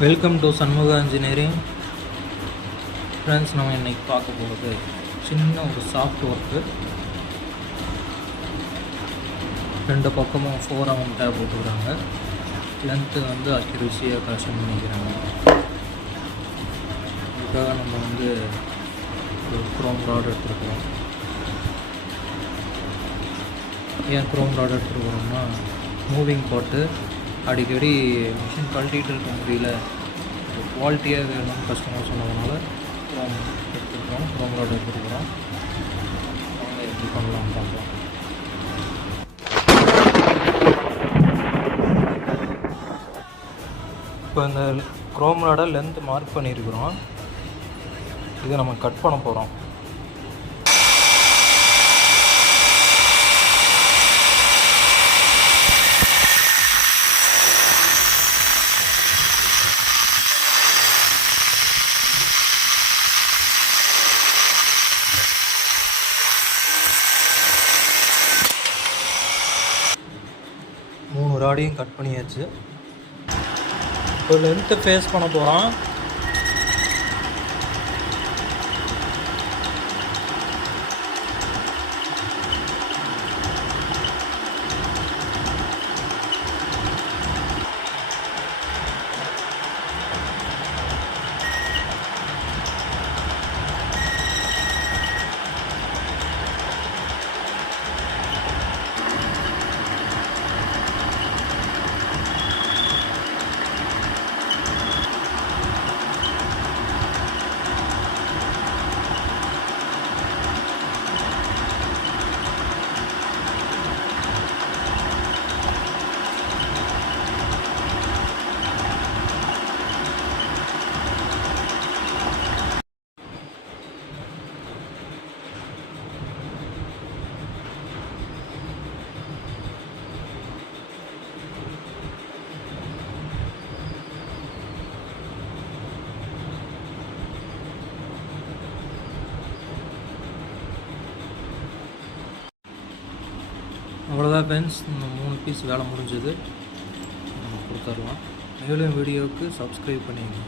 Welcome to Shanmuga engineering. Friends, நம்ம இன்றைக்கி பார்க்க போகிறது சின்ன ஒரு சாஃப்ட் ஒர்க்கு. ரெண்டு பக்கமும் 4 mm டேப் போட்டுக்கிறாங்க. லென்த்து வந்து அக்யூரஸியாக கரெக்ஷன் பண்ணிக்கிறாங்க. இதுக்காக நம்ம வந்து ஒரு க்ரோம் ராட் எடுத்துருக்கிறோம். ஏன் க்ரோம் ராட் எடுத்துருக்கிறோம்னா, மூவிங் போட்டு அடிக்கடி மிஷின் கழட்டிகிட்டு இருக்க முடியல, குவாலிட்டியாக வேணும்னு கஸ்டமர் சொன்னதுனால க்ரோம் எடுத்துருக்குறோம், க்ரோம் ராட் எடுத்துருக்குறோம். அவங்க எப்படி பண்ணலாம்னு பார்க்கலாம். இப்போ இந்த க்ரோம் ராடை லென்த் மார்க் பண்ணியிருக்கிறோம். இதை நம்ம கட் பண்ண போகிறோம். மூணு ராடையும் கட் பண்ணியாச்சு. இப்போ லென்த்து ஃபேஸ் பண்ண போகிறோம். அவ்வளோதான் ஃப்ரெண்ட்ஸ், இந்த 3 பீஸ் வேலை முடிஞ்சது. நம்ம கொடுத்துடலாம். மேலும் வீடியோவுக்கு சப்ஸ்கிரைப் பண்ணிடுங்க.